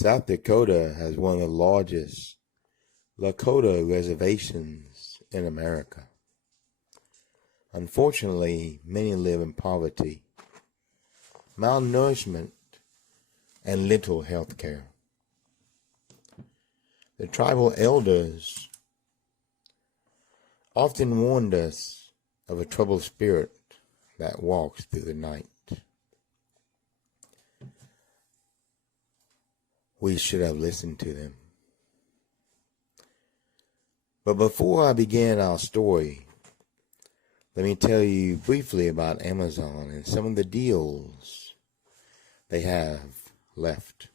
South Dakota has one of the largest Lakota reservations in America. Unfortunately, many live in poverty, malnourishment, and little health care. The tribal elders often warned us of a troubled spirit that walks through the night. We should have listened to them. But before I begin our story, let me tell you briefly about Amazon and some of the deals they have left.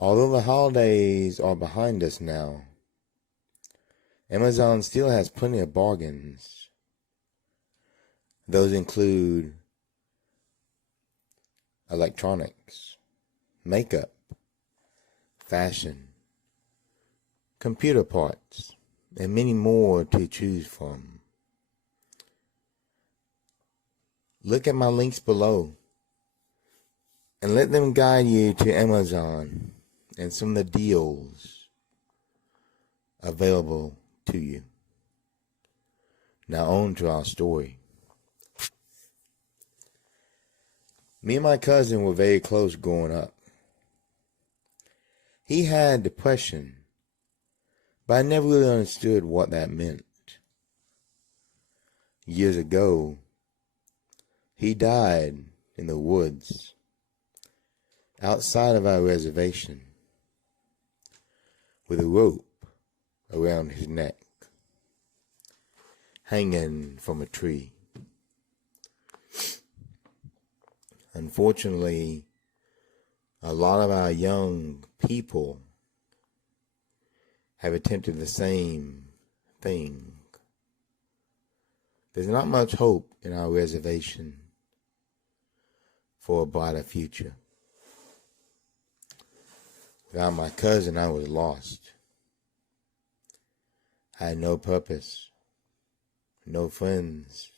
Although the holidays are behind us now, Amazon still has plenty of bargains. Those include electronics, makeup, fashion, computer parts, and many more to choose from. Look at my links below and let them guide you to Amazon and some of the deals available to you. Now on to our story. Me and my cousin were very close growing up. He had depression, but I never really understood what that meant. Years ago, he died in the woods outside of our reservation with a rope around his neck, hanging from a tree. Unfortunately, a lot of our young people have attempted the same thing. There's not much hope in our reservation for a brighter future. Without my cousin, I was lost. I had no purpose, no friends.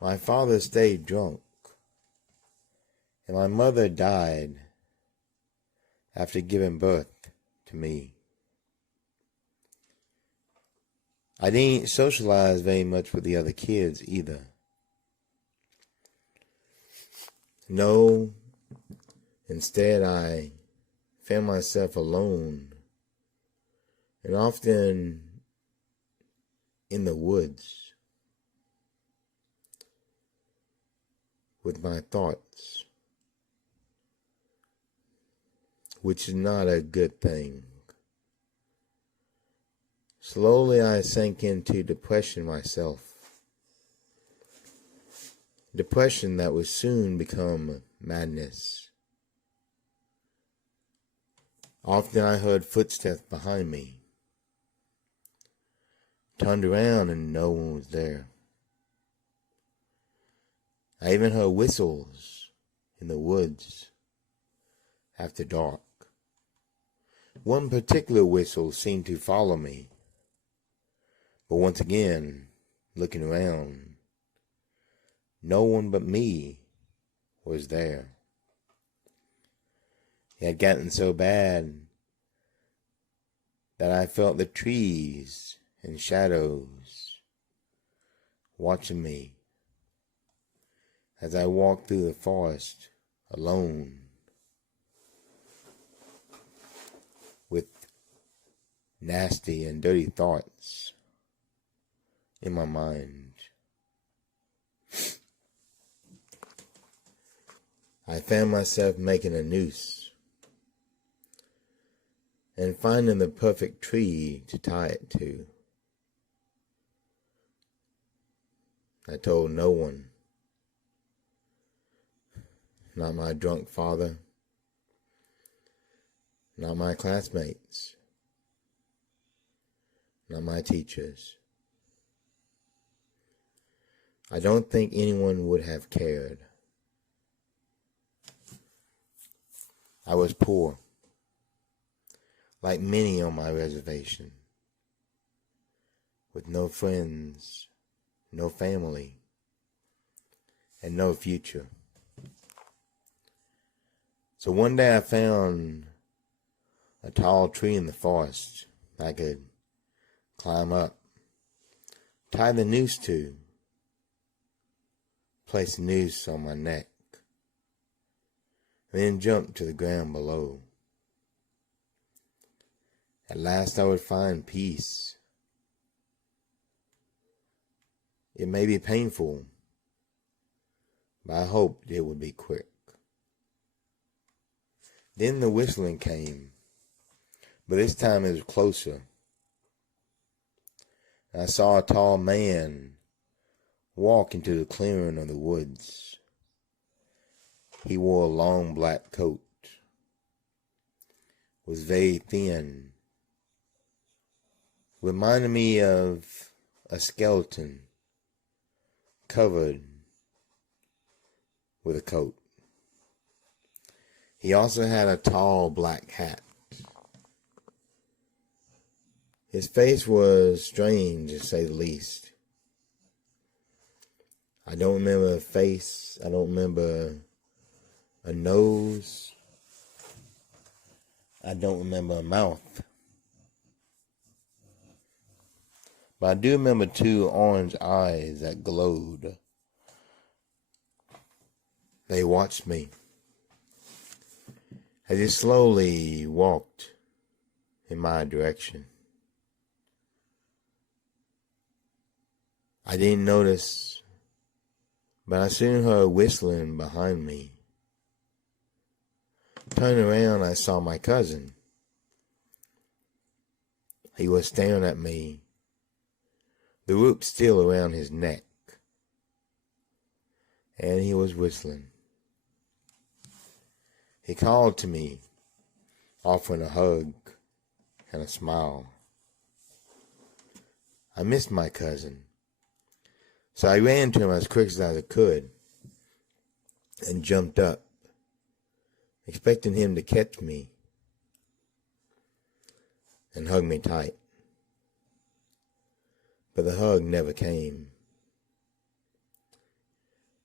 My father stayed drunk, and my mother died after giving birth to me. I didn't socialize very much with the other kids either. No, instead I found myself alone and often in the woods with my thoughts, which is not a good thing. Slowly I sank into depression myself. Depression that would soon become madness. Often I heard footsteps behind me. Turned around and no one was there. I even heard whistles in the woods after dark. One particular whistle seemed to follow me. But once again, looking around, no one but me was there. It had gotten so bad that I felt the trees and shadows watching me as I walked through the forest alone with nasty and dirty thoughts in my mind. I found myself making a noose and finding the perfect tree to tie it to. I told no one, not my drunk father, not my classmates, not my teachers. I don't think anyone would have cared. I was poor, like many on my reservation, with no friends, no family, and no future. So one day I found a tall tree in the forest I could climb up, tie the noose to, place the noose on my neck, and then jump to the ground below. At last I would find peace. It may be painful, but I hoped it would be quick. Then the whistling came, but this time it was closer. I saw a tall man walk into the clearing of the woods. He wore a long black coat, was very thin, reminded me of a skeleton covered with a coat. He also had a tall black hat. His face was strange, to say the least. I don't remember a face. I don't remember a nose. I don't remember a mouth. But I do remember two orange eyes that glowed. They watched me as he slowly walked in my direction. I didn't notice, but I soon heard whistling behind me. Turning around, I saw my cousin. He was staring at me, the rope still around his neck, and he was whistling. He called to me, offering a hug and a smile. I missed my cousin, so I ran to him as quick as I could and jumped up, expecting him to catch me and hug me tight. But the hug never came.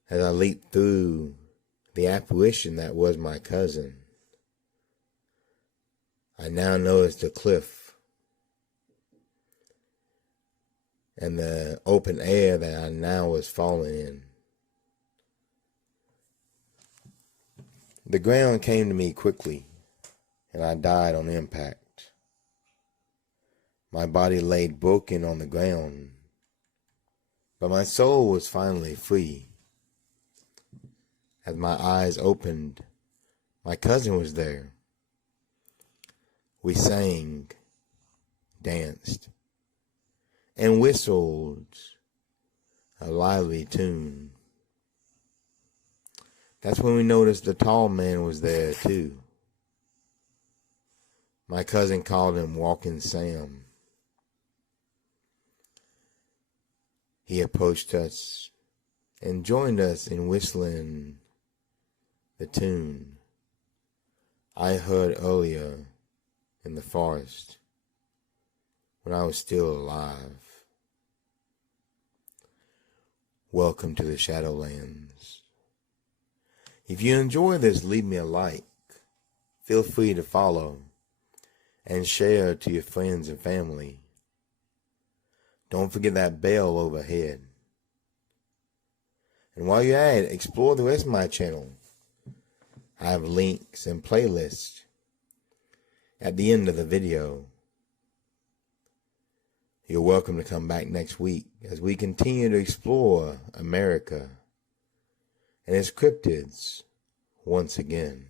As I leaped through the apparition that was my cousin, I now noticed the cliff and the open air that I now was falling in. The ground came to me quickly, and I died on impact. My body lay broken on the ground, but my soul was finally free. As my eyes opened, my cousin was there. We sang, danced, and whistled a lively tune. That's when we noticed the tall man was there too. My cousin called him Walking Sam. He approached us and joined us in whistling the tune I heard earlier in the forest when I was still alive. Welcome to the Shadowlands. If you enjoy this, leave me a like. Feel free to follow and share to your friends and family. Don't forget that bell overhead. And while you're at it, explore the rest of my channel. I have links and playlists at the end of the video. You're welcome to come back next week as we continue to explore America and its cryptids once again.